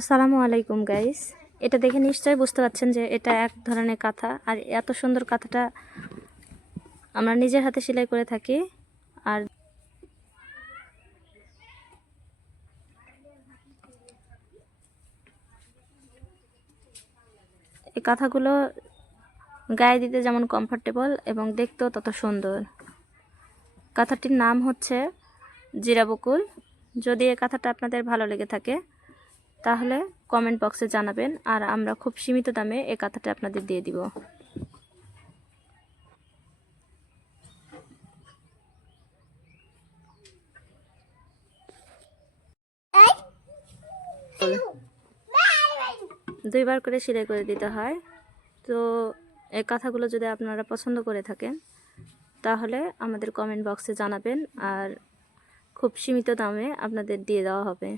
আসসালামু আলাইকুম গাইস। এটা দেখে নিশ্চয়ই বুঝতে পারছেন যে এটা এক ধরনের কাঁথা, আর এত সুন্দর কাঁথাটা আমরা নিজের হাতে সেলাই করে থাকি। আর এই কাঁথাগুলো গায়ে দিতে যেমন কমফোর্টেবল এবং দেখতেও তত সুন্দর। কাঁথাটির নাম হচ্ছে জিরা বকুল। যদি এই কাঁথাটা আপনাদের ভালো লেগে থাকে তাহলে কমেন্ট বক্সে জানাবেন, আর আমরা খুব সীমিত দামে এই কাঁথাটা আপনাদের দিয়ে দিব। দুইবার করে সেলাই করে দিতে হয়। তো এই কাঁথাগুলো যদি আপনারা পছন্দ করে থাকেন তাহলে আমাদের কমেন্ট বক্সে জানাবেন, আর খুব সীমিত দামে আপনাদের দিয়ে দেওয়া হবে।